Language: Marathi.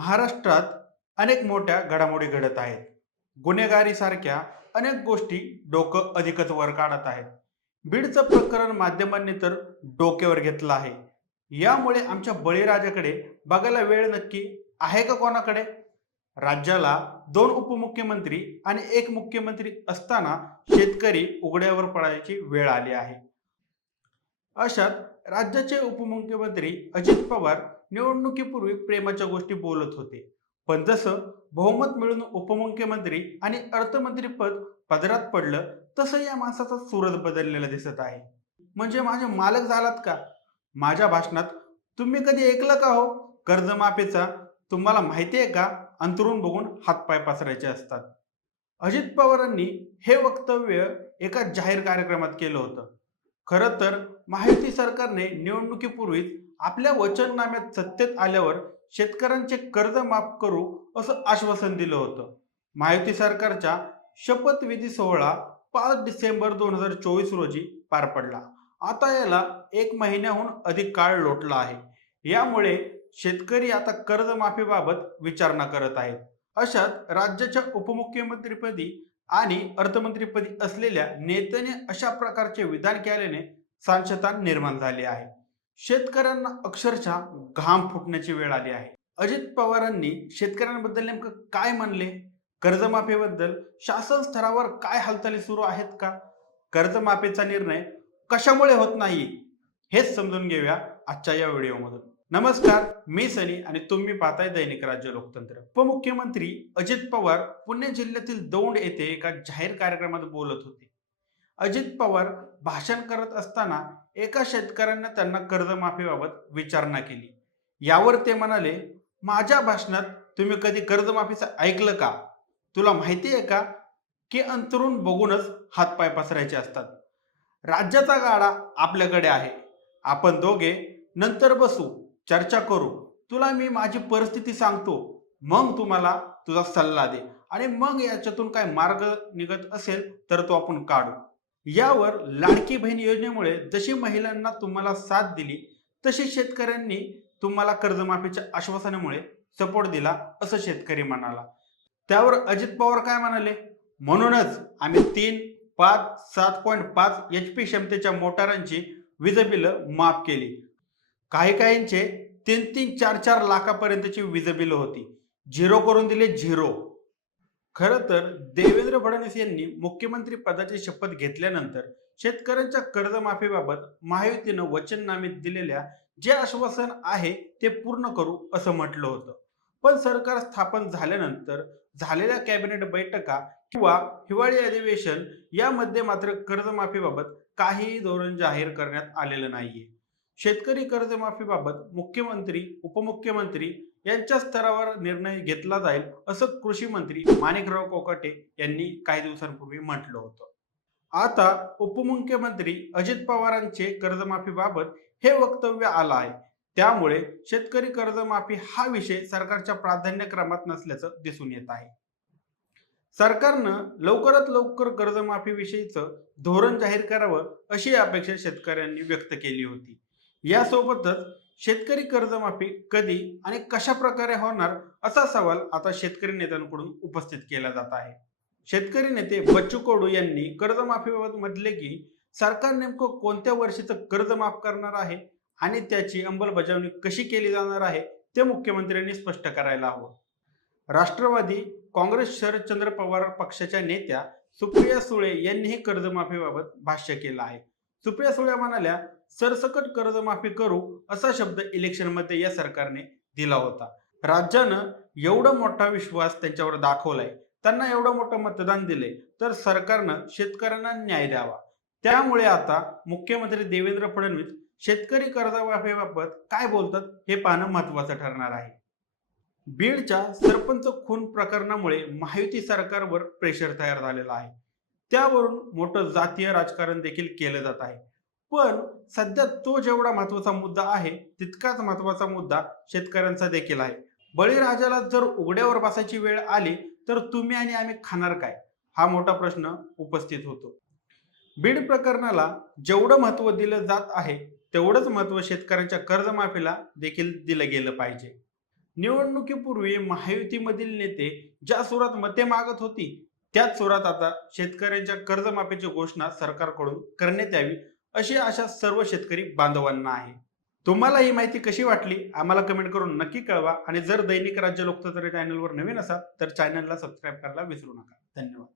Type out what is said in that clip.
महाराष्ट्रात अनेक मोठ्या घडामोडी घडत आहेत. गुन्हेगारीसारख्या अनेक गोष्टी डोकं अधिकच वर काढत आहेत. बीडचं प्रकरण माध्यमांनी तर डोक्यावर घेतलं आहे. यामुळे आमच्या बळीराजाकडे बघायला वेळ नक्की आहे का कोणाकडे? राज्याला 2 उपमुख्यमंत्री आणि 1 मुख्यमंत्री असताना शेतकरी उघड्यावर पडायची वेळ आली आहे. अशात राज्याचे उपमुख्यमंत्री अजित पवार निवडणुकीपूर्वी प्रेमाच्या गोष्टी बोलत होते. पण जसं बहुमत मिळून उपमुख्यमंत्री आणि अर्थमंत्री पद पदरात पडलं, तसं या माणसाचा सूरच बदललेला दिसत आहे. म्हणजे माझे मालक झालात का? माझ्या भाषणात तुम्ही कधी ऐकलं का हो कर्जमाफीचा? तुम्हाला माहिती आहे का, अंथरूण बघून हातपाय पसरायचे असतात. अजित पवारांनी हे वक्तव्य एका जाहीर कार्यक्रमात केलं होतं. खरं तर महायुती सरकारने निवडणुकीपूर्वीच आपल्या वचननाम्यात सत्तेत आल्यावर शेतकऱ्यांचे कर्ज माफ करू असं आश्वासन दिलं होतं. महायुती सरकारच्या शपथविधी सोहळा 5 डिसेंबर 2024 रोजी पार पडला. आता याला 1 महिन्याहून अधिक काळ लोटला आहे. यामुळे शेतकरी आता कर्जमाफीबाबत विचारणा करत आहेत. अशात राज्याच्या उपमुख्यमंत्रीपदी आणि अर्थमंत्रीपदी असलेल्या नेत्याने अशा प्रकारचे विधान केल्याने शांतता निर्माण झाली आहे. शेतकऱ्यांना अक्षरशः घाम फुटण्याची वेळ आली आहे. अजित पवारांनी शेतकऱ्यांबद्दल नेमकं काय म्हणले? कर्जमाफीबद्दल शासन स्तरावर काय हालचाली सुरू आहेत का? कर्जमाफीचा निर्णय कशामुळे होत नाही, हेच समजून घेऊया आजच्या या व्हिडिओमधून. नमस्कार, मी सनी आणि तुम्ही पाहताय दैनिक राज्य लोकतंत्र. उपमुख्यमंत्री अजित पवार पुणे जिल्ह्यातील दौंड येथे एका जाहीर कार्यक्रमात बोलत होते. अजित पवार भाषण करत असताना एका शेतकऱ्यांना त्यांना कर्जमाफीबाबत विचारणा केली. यावर ते म्हणाले, माझ्या भाषणात तुम्ही कधी कर्जमाफीचं ऐकलं का? तुला माहिती आहे का की अंतरून बघूनच हातपाय पसरायचे असतात. राज्याचा गाडा आपल्याकडे आहे. आपण दोघे नंतर बसू, चर्चा करू. तुला मी माझी परिस्थिती सांगतो, मग तुम्हाला तुझा सल्ला दे आणि मग याच्यातून काय मार्ग निघत असेल तर तो आपण काढू. यावर लाडकी बहीण योजनेमुळे जशी महिलांना तुम्हाला साथ दिली, तशी शेतकऱ्यांनी तुम्हाला कर्जमाफीच्या आश्वासनामुळे सपोर्ट दिला, असं शेतकरी म्हणाला. त्यावर अजित पवार काय म्हणाले? म्हणूनच आम्ही 3, 5, 7.5 HP क्षमतेच्या मोटारांची वीज बिलं माफ केली. काही काहींचे 3-3, 4-4 लाखापर्यंतची वीज बिलं होती. झिरो करून दिले, झिरो. खरं तर देवेंद्र फडणवीस यांनी मुख्यमंत्री पदाची शपथ घेतल्यानंतर शेतकऱ्यांच्या कर्जमाफीबाबत महायुतीनं वचननामेत दिलेल्या जे आश्वासन आहे ते पूर्ण करू असं म्हटलं होतं. पण सरकार स्थापन झाल्यानंतर झालेल्या कॅबिनेट बैठका किंवा हिवाळी अधिवेशन यामध्ये मात्र कर्जमाफीबाबत काहीही धोरण जाहीर करण्यात आलेलं नाहीये. शेतकरी कर्जमाफीबाबत मुख्यमंत्री, उपमुख्यमंत्री यांच्या स्तरावर निर्णय घेतला जाईल, असं कृषी मंत्री माणिकराव कोकाटे यांनी काही दिवसांपूर्वी म्हटलं होतं. आता उपमुख्यमंत्री अजित पवारांचे कर्जमाफीबाबत हे वक्तव्य आलं आहे. त्यामुळे शेतकरी कर्जमाफी हा विषय सरकारच्या प्राधान्यक्रमात नसल्याचं दिसून येत आहे. सरकारनं लवकरात लवकर कर्जमाफीविषयीचं धोरण जाहीर करावं अशी अपेक्षा शेतकऱ्यांनी व्यक्त केली होती. यासोबतच शेतकरी कर्जमाफी कधी आणि कशा प्रकारे होणार असा सवाल आता शेतकरी नेत्यांकडून उपस्थित केला जात आहे. शेतकरी नेते बच्चू कडू यांनी कर्जमाफीबाबत म्हटले की सरकार नेमकं कोणत्या वर्षीचं कर्ज माफ करणार आहे आणि त्याची अंमलबजावणी कशी केली जाणार आहे ते मुख्यमंत्र्यांनी स्पष्ट करायला हवं. राष्ट्रवादी काँग्रेस शरदचंद्र पवार पक्षाच्या नेत्या सुप्रिया सुळे यांनीही कर्जमाफीबाबत भाष्य केलं आहे. सुप्रिया सुळे म्हणाल्या, सरसकट कर्जमाफी करू असा शब्द इलेक्शनमध्ये या सरकारने दिला होता. राज्यानं एवढा मोठा विश्वास त्यांच्यावर दाखवलाय, त्यांना एवढं मोठं मतदान दिले, तर सरकारनं शेतकऱ्यांना न्याय द्यावा. त्यामुळे आता मुख्यमंत्री देवेंद्र फडणवीस शेतकरी कर्जमाफीबाबत काय बोलतात हे पाहणं महत्वाचं ठरणार आहे. बीडच्या सरपंच खून प्रकरणामुळे महायुती सरकारवर प्रेशर तयार झालेला आहे. त्यावरून मोठं जातीय राजकारण देखील केलं जात आहे. पण सध्या तो जेवढा महत्वाचा मुद्दा आहे, तितकाच महत्वाचा मुद्दा शेतकऱ्यांचा देखील आहे. बळीराजाला जर उघड्यावर बसायची वेळ आली तर तुम्ही आणि आम्ही खाणार काय, हा मोठा प्रश्न उपस्थित होतो. बीड प्रकरणाला जेवढं महत्व दिलं जात आहे, तेवढंच महत्व शेतकऱ्यांच्या कर्जमाफीला देखील दिलं गेलं पाहिजे. निवडणुकीपूर्वी महायुतीमधील नेते ज्या सुरात मते मागत होती, त्याच सुरात आता शेतकऱ्यांच्या कर्जमाफीची घोषणा सरकारकडून करण्यात यावी अशी आशा सर्व शेतकरी बांधवांना आहे. तुम्हाला ही माहिती कशी वाटली आम्हाला कमेंट करून नक्की कळवा आणि जर दैनिक राज्य लोकतंत्र चॅनलवर नवीन असाल तर चॅनलला सबस्क्राईब करायला विसरू नका. धन्यवाद.